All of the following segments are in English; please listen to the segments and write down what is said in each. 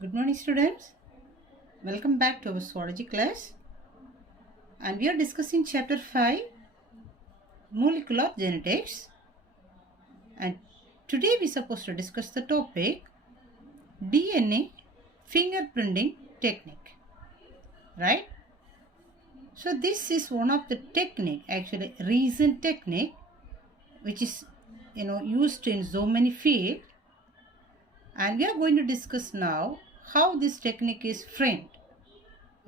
Good morning, students. Welcome back to our zoology class. And we are discussing chapter 5, molecular genetics. And today we are supposed to discuss the topic DNA fingerprinting technique. Right? So this is one of the technique, actually recent technique, which is used in so many fields. And we are going to discuss now how this technique is framed.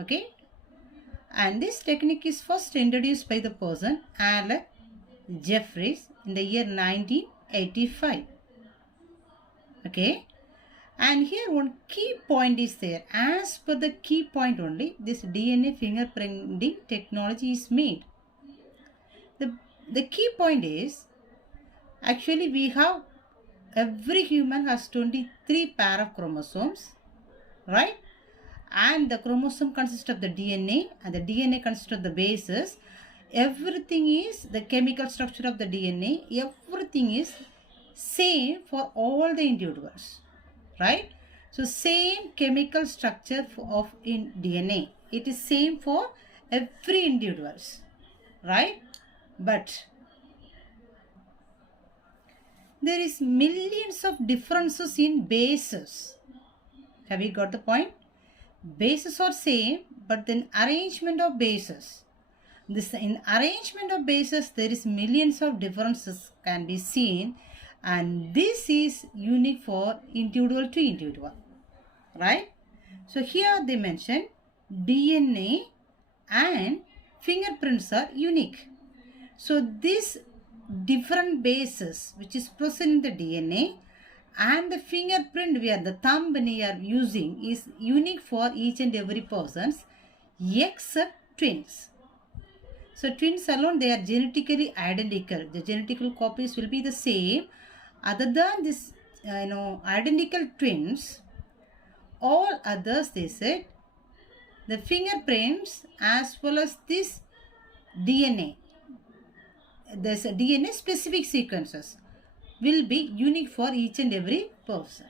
Okay? And this technique is first introduced by the person Alec Jeffreys in the year 1985. Okay. And here one key point is there. As per the key point only, this DNA fingerprinting technology is made. The key point is, actually every human has 23 pair of chromosomes, right? And the chromosome consists of the DNA and the DNA consists of the bases. Everything is the chemical structure of the DNA. Everything is same for all the individuals, right? So same chemical structure in DNA. It is same for every individuals, right? But there is millions of differences in bases. Have you got the point? Bases are same, but then arrangement of bases. In arrangement of bases, there is millions of differences can be seen, and this is unique for individual to individual, right? So here they mention DNA and fingerprints are unique. So this different bases which is present in the DNA and the fingerprint the thumb we are using is unique for each and every persons except twins. So twins alone, they are genetically identical. The genetical copies will be the same. Other than this, identical twins, all others, they said, the fingerprints as well as this DNA, there's a DNA specific sequences will be unique for each and every person,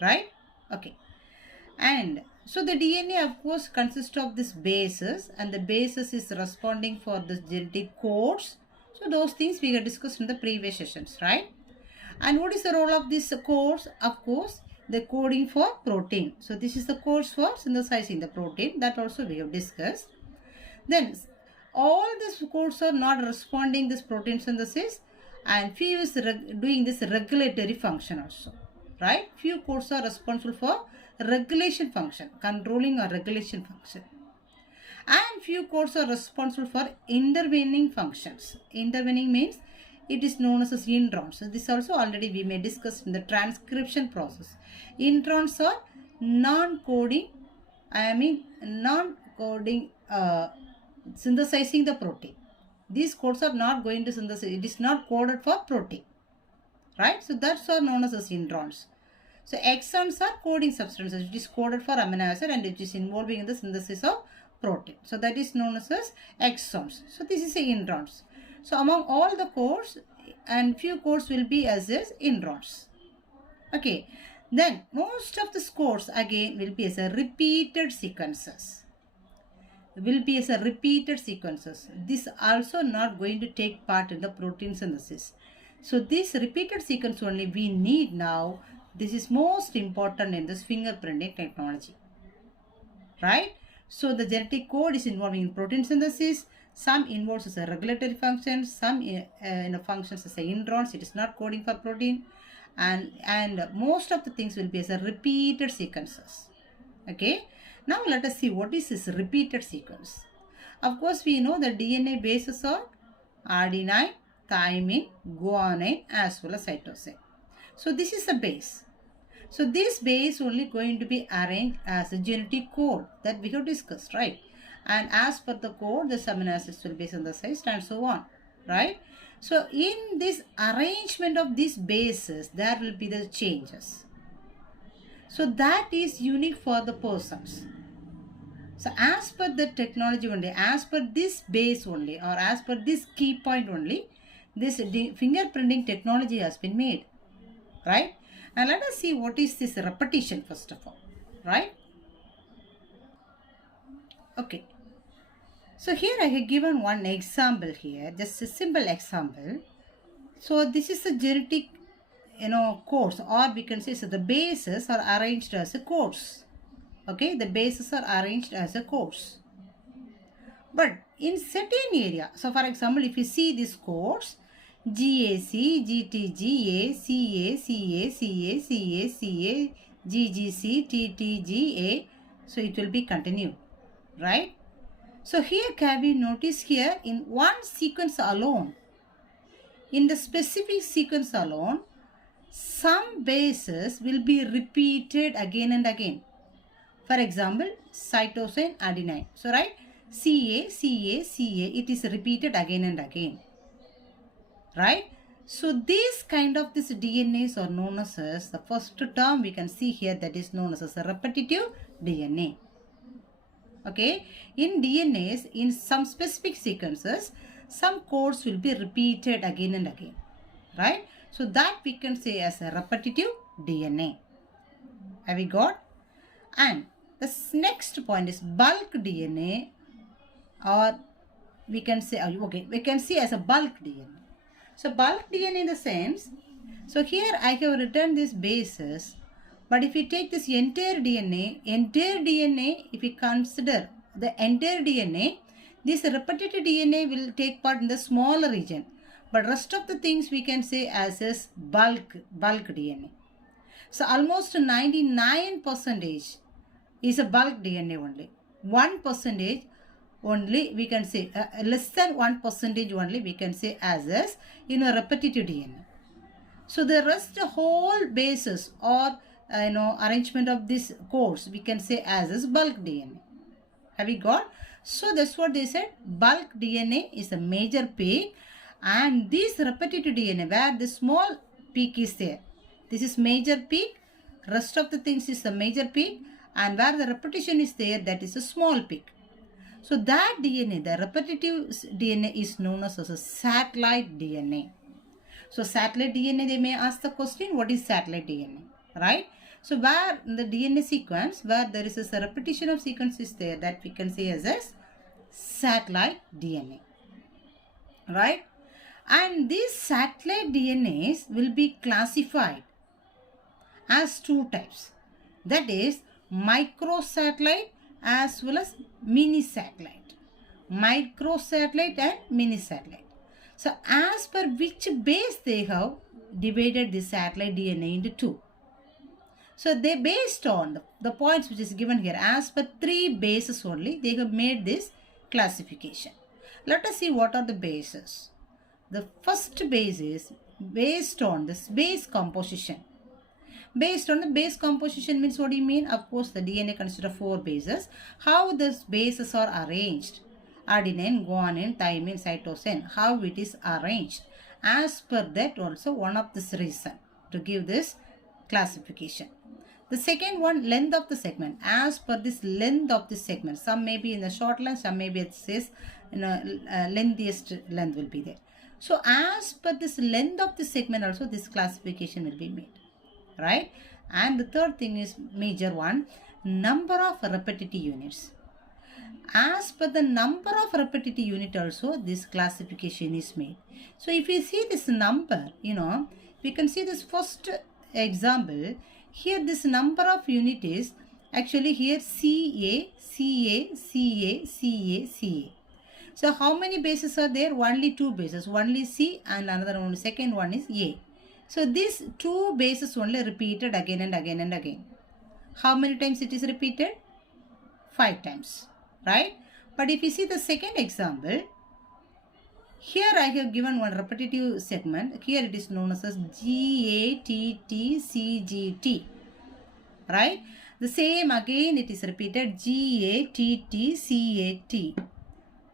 right? Okay. And so the DNA of course consists of this bases, and the bases is responding for the genetic codes. So those things we have discussed in the previous sessions, right? And what is the role of this codes? Of course, the coding for protein. So this is the codes for synthesizing the protein, that also we have discussed. Then all these codes are not responding this protein synthesis, and few is doing this regulatory function also, right? Few codes are responsible for regulation function, controlling or regulation function, and few codes are responsible for intervening functions. Intervening means it is known as introns. So this also already we may discuss in the transcription process. Introns are non-coding, non-coding synthesizing the protein. These codes are not going to synthesize. It is not coded for protein, right? So that's are known as introns. So exons are coding substances which is coded for amino acid and which is involving in the synthesis of protein. So that is known as exons. So this is introns. So among all the codes, and few codes will be as introns. Okay. Then most of the codes again will be as a repeated sequences. This also not going to take part in the protein synthesis. So this repeated sequence only we need now. This is most important in this fingerprinting technology, right? So the genetic code is involving in protein synthesis. Some involves as a regulatory function, some functions as a introns. It is not coding for protein, and most of the things will be as a repeated sequences. Okay. Now let us see what is this repeated sequence. Of course, we know the DNA bases are adenine, thymine, guanine as well as cytosine. So this is the base. So this base only going to be arranged as a genetic code that we have discussed, right? And as per the code, the amino acids will be synthesized and so on, right? So in this arrangement of these bases, there will be the changes. So that is unique for the persons. So as per the technology only, as per this base only, or as per this key point only, this fingerprinting technology has been made, right? And let us see what is this repetition first of all, right? Okay. So here I have given one example here, just a simple example. So this is a genetic, course, or we can say so the bases are arranged as a course. Okay, the bases are arranged as a course. But in certain area, so for example, if you see this course, GAC, GTGA, CA, CA, CA, CA, CA, GGC, TTGA, so it will be continued, right? So here can we notice here in one sequence alone, in the specific sequence alone, some bases will be repeated again and again. For example, cytosine, adenine. So right, CA, CA, CA, it is repeated again and again. Right? So these kind of this DNAs are known as the first term we can see here, that is known as a repetitive DNA. Okay, in DNAs, in some specific sequences, some codes will be repeated again and again, right? So that we can say as a repetitive DNA. Have we got? And the next point is bulk DNA, or we can say, okay, we can see as a bulk DNA. So bulk DNA in the sense, so here I have written this bases. But if we take this entire DNA, if we consider the entire DNA, this repetitive DNA will take part in the smaller region. But rest of the things we can say as is bulk DNA. So almost 99% is a bulk DNA only. 1% only we can say, less than 1% only we can say as is, repetitive DNA. So the rest whole basis or arrangement of this course we can say as is bulk DNA. Have we got? So that's what they said. Bulk DNA is a major peak, and this repetitive DNA where the small peak is there, this is major peak, rest of the things is a major peak, and where the repetition is there, that is a small peak. So that DNA, the repetitive DNA, is known as a satellite DNA. So satellite DNA, they may ask the question, what is satellite DNA, right? So where in the DNA sequence, where there is a repetition of sequence is there, that we can say as a satellite DNA, right? And these satellite DNAs will be classified as two types. That is microsatellite as well as mini satellite. Microsatellite and mini satellite. So as per which base they have divided the satellite DNA into two. So they based on the points which is given here, as per 3 bases only, they have made this classification. Let us see what are the bases. The first base is based on this base composition. Based on the base composition means what do you mean? Of course, the DNA consists of 4 bases. How these bases are arranged? Adenine, guanine, thymine, cytosine. How it is arranged? As per that also one of this reason to give this classification. The second one, length of the segment. As per this length of the segment, some may be in the short length, some may be it says lengthiest length will be there. So as per this length of the segment also this classification will be made, right? And the third thing is major one, number of repetitive units. As per the number of repetitive unit also this classification is made. So if you see this number, we can see this first example. Here this number of unit is actually here CA, CA, CA, CA, CA. So how many bases are there? Only 2 bases. Only C and another one, second one is A. So these 2 bases only repeated again and again and again. How many times it is repeated? 5 times, right? But if you see the second example, here I have given one repetitive segment. Here it is known as GATTCGT, right? The same again it is repeated GATTCAT,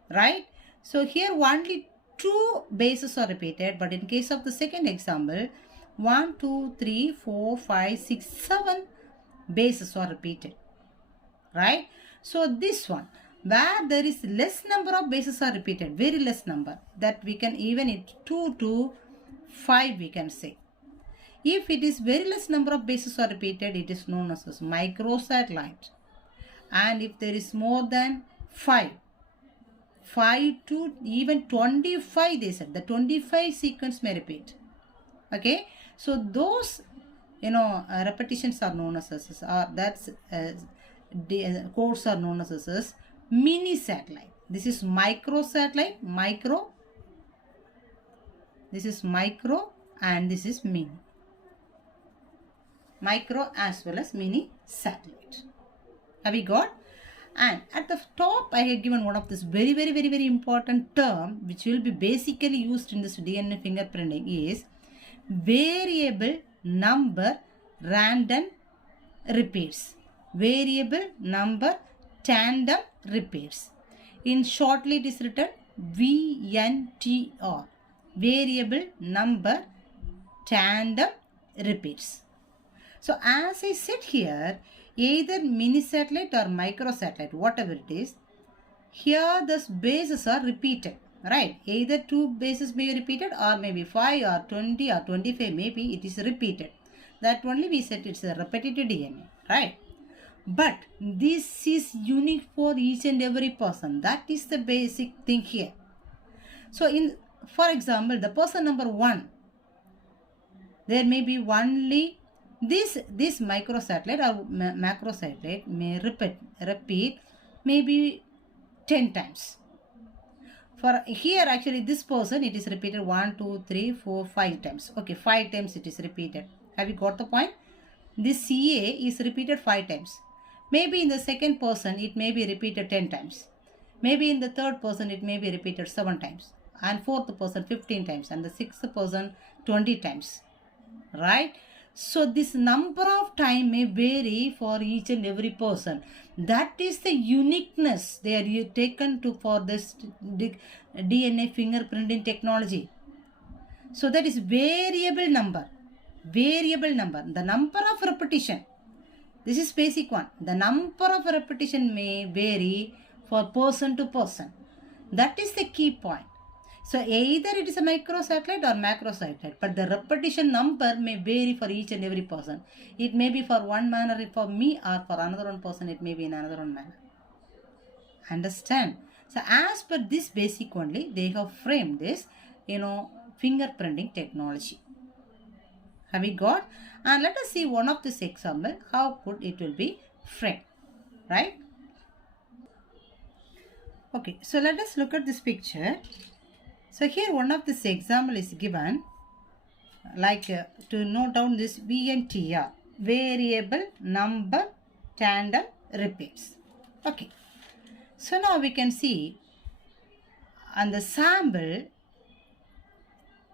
right? So here only 2 bases are repeated, but in case of the second example, 1, 2, 3, 4, 5, 6, 7 bases are repeated, right? So this one, where there is less number of bases are repeated, very less number, that we can even it 2 to 5 we can say. If it is very less number of bases are repeated, it is known as microsatellite. And if there is more than 5 to even 25, they said, the 25 sequence may repeat. Okay, so those repetitions are known as codes are known as mini satellite. This is microsatellite, this is micro, and this is mini. Micro as well as mini satellite. Have we got? And at the top, I have given one of this very important term which will be basically used in this DNA fingerprinting is variable number random repeats. Variable number tandem repeats. In shortly it is written VNTR. Variable number tandem repeats. So as I said here, either mini satellite or microsatellite, whatever it is, here the bases are repeated, right? Either 2 bases may be repeated, or maybe 5 or 20 or 25, maybe it is repeated. That only we said it's a repetitive DNA, right? But this is unique for each and every person. That is the basic thing here. So for example, the person number 1, there may be only this microsatellite or macrosatellite may repeat maybe 10 times. For here actually this person, it is repeated 1, 2, 3, 4, 5 times. Okay, 5 times it is repeated. Have you got the point? This CA is repeated 5 times. Maybe in the second person it may be repeated 10 times. Maybe in the third person it may be repeated 7 times. And fourth person 15 times. And the sixth person 20 times. Right? So this number of time may vary for each and every person. That is the uniqueness they are taken to for this DNA fingerprinting technology. So that is variable number. Variable number. The number of repetition. This is basic one. The number of repetition may vary for person to person. That is the key point. So either it is a microsatellite or macrosatellite, but the repetition number may vary for each and every person. It may be for one manner for me, or for another one person it may be in another one manner. Understand? So as per this basic only, they have framed this, fingerprinting technology. Have we got? And let us see one of this example, how good it will be framed. Right? Okay, so let us look at this picture. So here one of this example is given, like to note down this VNTR, variable number tandem repeats. Okay. So now we can see on the sample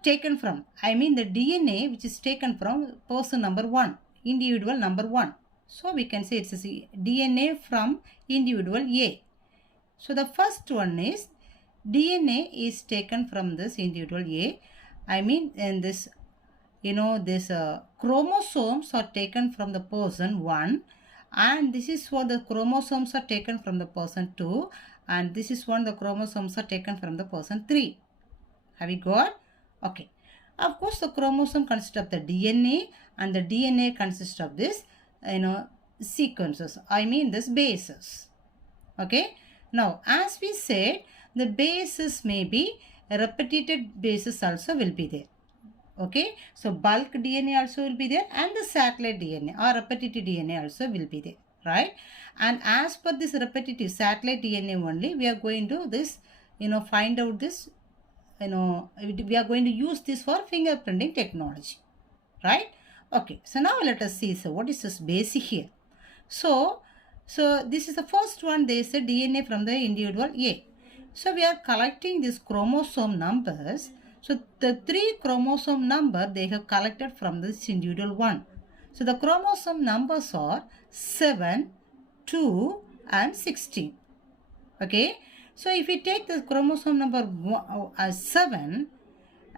taken from, the DNA which is taken from person number 1, individual number 1. So we can say it's a DNA from individual A. So the first one is DNA is taken from this individual A. And this, this chromosomes are taken from the person 1, and this is what the chromosomes are taken from the person 2, and this is one the chromosomes are taken from the person 3. Have you got? Okay. Of course, the chromosome consists of the DNA, and the DNA consists of this, sequences. This bases. Okay. Now, as we said, the bases may be repeated bases also will be there. Okay. So, bulk DNA also will be there, and the satellite DNA or repetitive DNA also will be there. Right. And as per this repetitive satellite DNA only, we are going to this, find out this, we are going to use this for fingerprinting technology. Right. Okay. So, now let us see. So, what is this basic here? So this is the first one. They said DNA from the individual A. So we are collecting these chromosome numbers. So the 3 chromosome number they have collected from this individual 1. So the chromosome numbers are 7, 2 and 16. Okay. So if we take the chromosome number 7,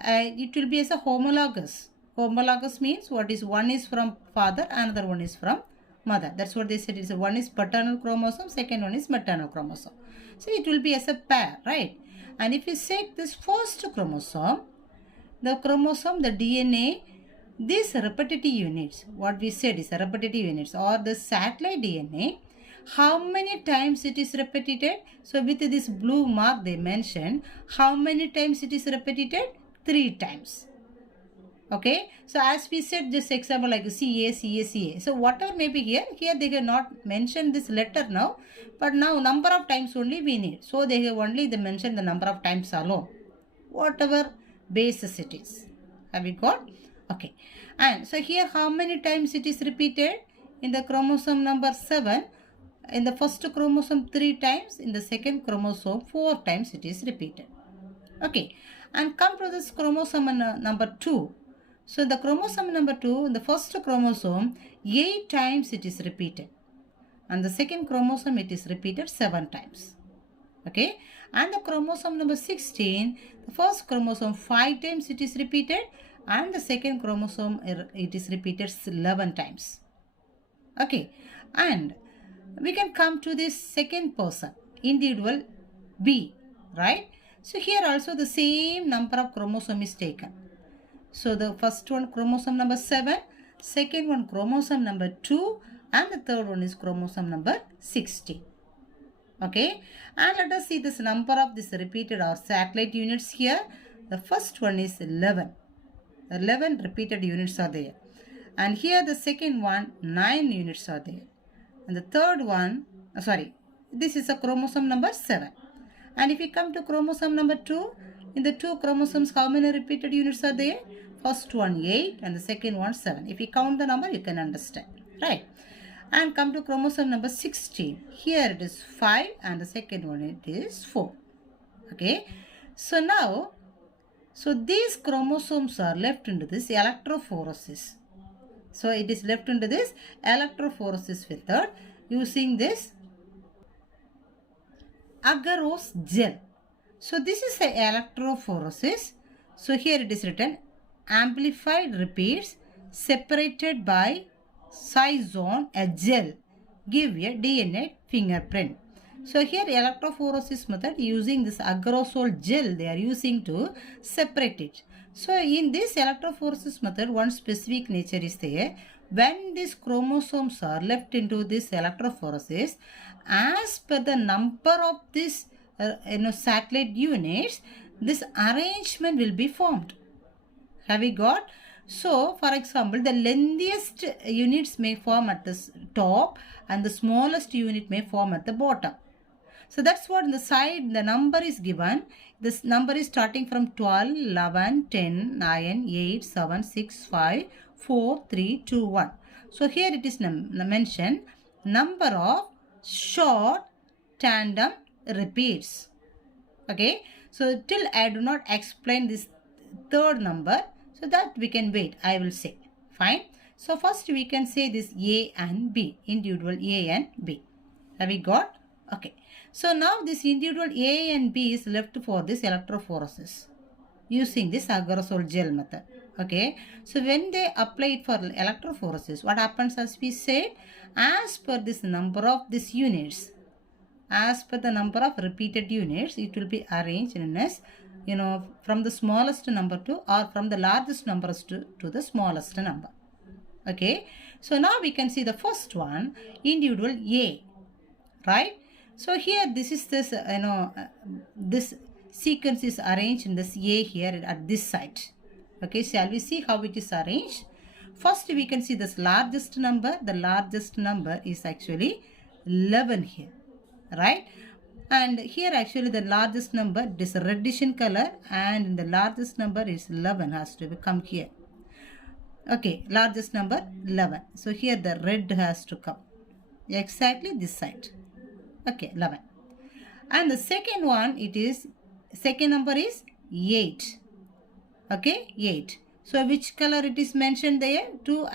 it will be as a homologous. Homologous means one is from father, another one is from mother. That's what they said. It's one is paternal chromosome, second one is maternal chromosome. So it will be as a pair, right? And if you take this first chromosome, the DNA these repetitive units, what we said is repetitive units or the satellite DNA, how many times it is repeated? So with this blue mark they mentioned how many times it is repeated? 3 times. Okay, so as we said this example like CA, CA, CA. So whatever may be here they have not mentioned this letter now, but now number of times only we need. So they have only mentioned the number of times alone, whatever basis it is. Have you got? Okay, and so here how many times it is repeated? In the chromosome number 7, in the first chromosome 3 times, in the second chromosome 4 times it is repeated. Okay, and come to this chromosome number 2. So the chromosome number 2, in the first chromosome 8 times it is repeated, and the second chromosome it is repeated 7 times. Okay, and the chromosome number 16, the first chromosome 5 times it is repeated, and the second chromosome it is repeated 11 times. Okay, and we can come to this second person, individual B, right? So here also the same number of chromosome is taken. So the first one chromosome number 7, second one chromosome number 2, and the third one is chromosome number 16. Okay, and let us see this number of this repeated or satellite units here. The first one is 11. 11 repeated units are there. And here the second one, 9 units are there. And the third one, this is a chromosome number 7. And if we come to chromosome number 2, in the 2 chromosomes, how many repeated units are there? First one 8 and the second one 7. If you count the number, you can understand, right? And come to chromosome number 16. Here it is 5 and the second one it is 4. Okay. So now, these chromosomes are left into this electrophoresis. So it is left into this electrophoresis method using this agarose gel. So this is the electrophoresis. So here it is written amplified repeats separated by Cyzone, a gel, give a DNA fingerprint. So here electrophoresis method using this agarosol gel they are using to separate it. So in this electrophoresis method one specific nature is there. When these chromosomes are left into this electrophoresis, as per the number of this satellite units, this arrangement will be formed. Have we got? So, for example, the lengthiest units may form at the top and the smallest unit may form at the bottom. So, that's what in the side the number is given. This number is starting from 12, 11, 10, 9, 8, 7, 6, 5, 4, 3, 2, 1. So, here it is mentioned number of short tandem repeats. Okay. So, till I do not explain this third number, so that we can wait, I will say. Fine. So, first we can say this A and B, individual A and B. Have we got? Okay. So, now this individual A and B is left for this electrophoresis using this agarosol gel method. Okay. So, when they apply it for electrophoresis, what happens as we said, as per this number of these units, as per the number of repeated units, it will be arranged in as, from the smallest number to or from the largest numbers to the smallest number. Okay. So, now we can see the first one, individual A, right? So, here this is this, this sequence is arranged in this A here at this side. Okay. Shall we see how it is arranged? First, we can see this largest number. The largest number is actually 11 here. Right, and here actually the largest number is reddish in color, and the largest number is 11 has to come here. Okay, largest number 11. So here the red has to come exactly this side. Okay, 11. And the second one, second number is 8. Okay, 8. So which color it is mentioned there? To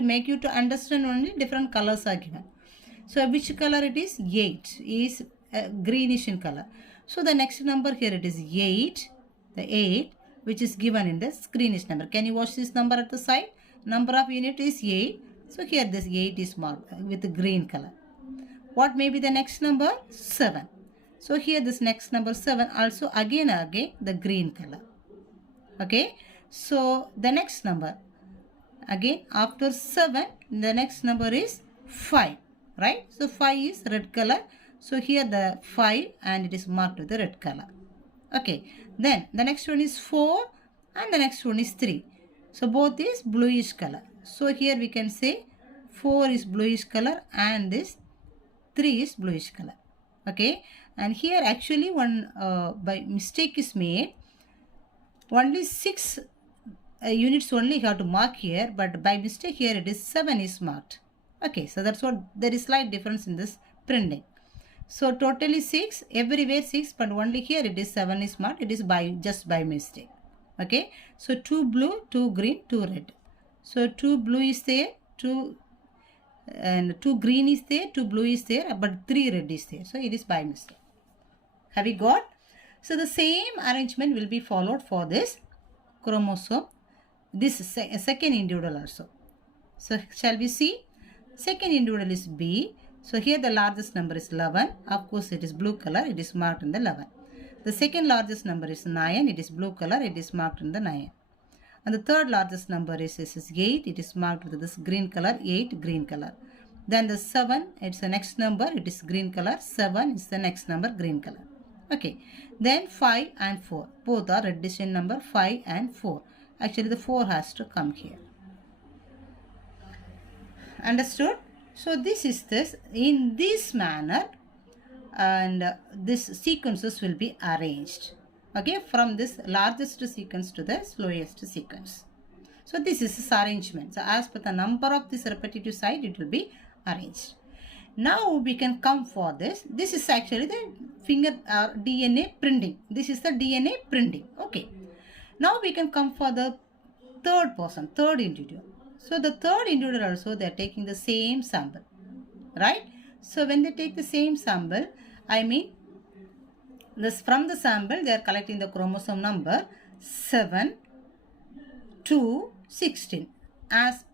make you to understand, only different colors are given. So which color it is? 8 is greenish in color. So the next number here it is 8. The 8 which is given in this greenish number. Can you watch this number at the side? Number of unit is 8. So here this 8 is marked with the green color. What may be the next number? 7. So here this next number 7 also again the green color. Okay. So the next number Again, after 7, the next number is 5, right? So 5 is red color. So here the 5 and it is marked with the red color. Okay, then the next one is 4 and the next one is 3. So both is bluish color. So here we can say 4 is bluish color and this 3 is bluish color. Okay, and here actually one by mistake is made. Only 6 units only have to mark here, but by mistake here it is 7 is marked. Okay, so that's what there is slight difference in this printing. So totally 6, everywhere 6, but only here it is 7 is marked. It is just by mistake. Okay, so 2 blue, 2 green, 2 red. So 2 blue is there, 2 green is there, 2 blue is there, but 3 red is there. So it is by mistake. Have you got? So the same arrangement will be followed for this chromosome, this second individual also. So shall we see? Second individual is B. So here the largest number is 11. Of course it is blue color. It is marked in the 11. The second largest number is 9. It is blue color. It is marked in the 9. And the third largest number is 8. It is marked with this green color. 8 green color. Then the 7. It's the next number. It is green color. 7 is the next number. Green color. Okay. Then 5 and 4. Both are reddish in number. 5 and 4. Actually the 4 has to come here. Understood? So this is this in this manner, and this sequences will be arranged. Okay, from this largest sequence to the slowest sequence. So this is this arrangement. So as per the number of this repetitive site, it will be arranged. Now we can come for this. This is actually the DNA printing. This is the DNA printing. Okay. Now we can come for the third person, third individual. So the third individual also they are taking the same sample, right? So when they take the same sample, I mean this from the sample they are collecting the chromosome number 7 to 16 as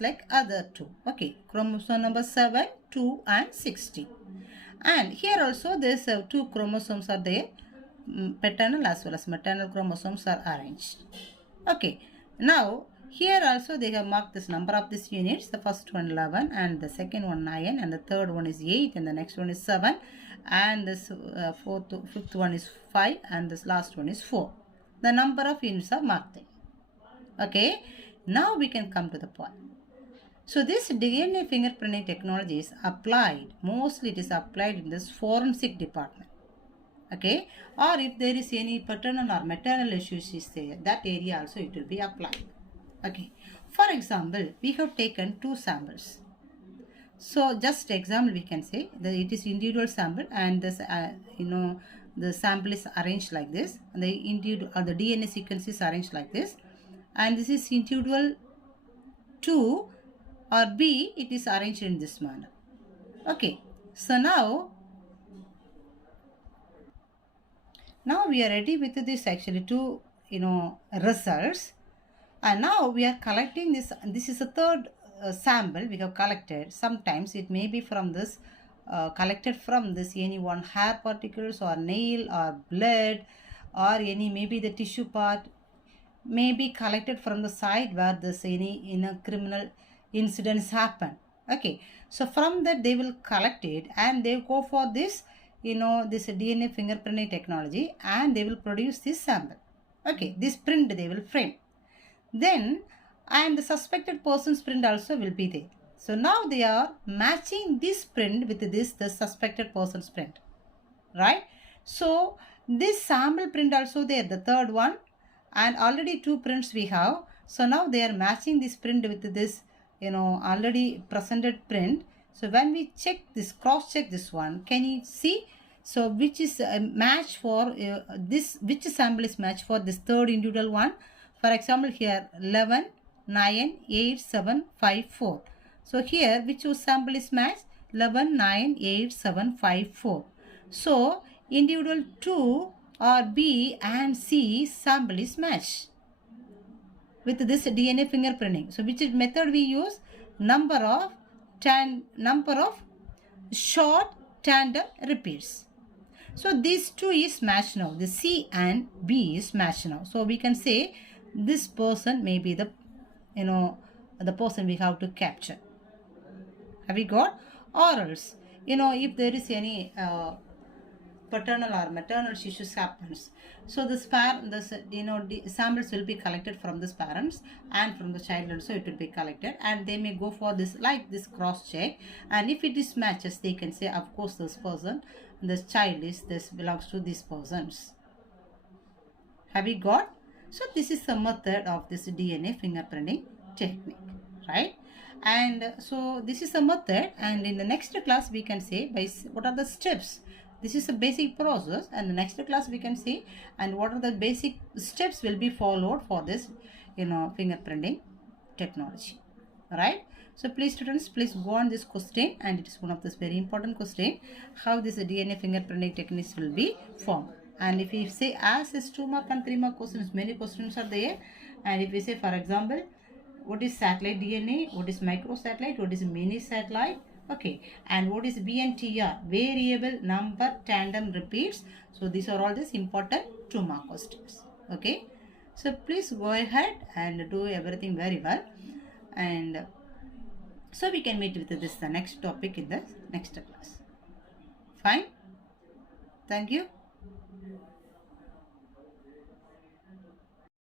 like other two. Okay, chromosome number 7, 2 and 16. And here also there's two chromosomes are there, paternal as well as maternal chromosomes are arranged. Okay, now here also they have marked this number of these units. The first one 11 and the second one 9 and the third one is 8 and the next one is 7 and this fifth one is 5 and this last one is 4. The number of units are marked there. Okay, now we can come to the point. So this DNA fingerprinting technology is applied, mostly it is applied in this forensic department. Okay, or if there is any paternal or maternal issues is there, that area also it will be applied. Okay, for example, we have taken 2 samples. So just example we can say that it is individual sample and this the sample is arranged like this, and the individual or the DNA sequence is arranged like this, and this is individual 2 or B, it is arranged in this manner. Okay, so now we are ready with this actually two results. And now we are collecting this. This is a third sample we have collected. Sometimes it may be from this collected from this any one hair particles or nail or blood or any maybe the tissue part may be collected from the site where this any criminal incidents happen. Okay, so from that they will collect it and they go for this this DNA fingerprinting technology and they will produce this sample. Okay, this print they will frame. Then, and the suspected person's print also will be there. So now they are matching this print with the suspected person's print, right? So this sample print also there, the third one, and already 2 prints we have. So now they are matching this print with this already presented print. So when we check this, cross check this one, can you see? So which is a match for this, which sample is matched for this third individual one? For example, here 11, 9, 8, 7, 5, 4. So here which sample is matched? 11, 9, 8, 7, 5, 4. So individual 2 or B and C sample is matched with this DNA fingerprinting. So which method we use? Number of short tandem repeats. So these 2 is matched now. The C and B is matched now. So we can say this person may be the the person we have to capture. Have we got? Or else, if there is any paternal or maternal issues happens, so the samples will be collected from this parents and from the child also it will be collected, and they may go for this like this cross check, and if it is matches they can say of course this child belongs to these persons. Have we got? So this is the method of this DNA fingerprinting technique, right? And so this is the method, and in the next class we can say what are the steps. This is a basic process, and the next class we can see and what are the basic steps will be followed for this fingerprinting technology, right? So please students, please go on this question, and it is one of this very important question, how this DNA fingerprinting techniques will be formed. And if you say as is 2 mark and 3 mark questions, many questions are there. And if we say for example, what is satellite DNA, what is microsatellite, what is mini satellite, okay, and what is VNTR, variable number tandem repeats. So these are all these important 2 mark questions, okay. So please go ahead and do everything very well, and so we can meet with the next topic in the next class. Fine. Thank you.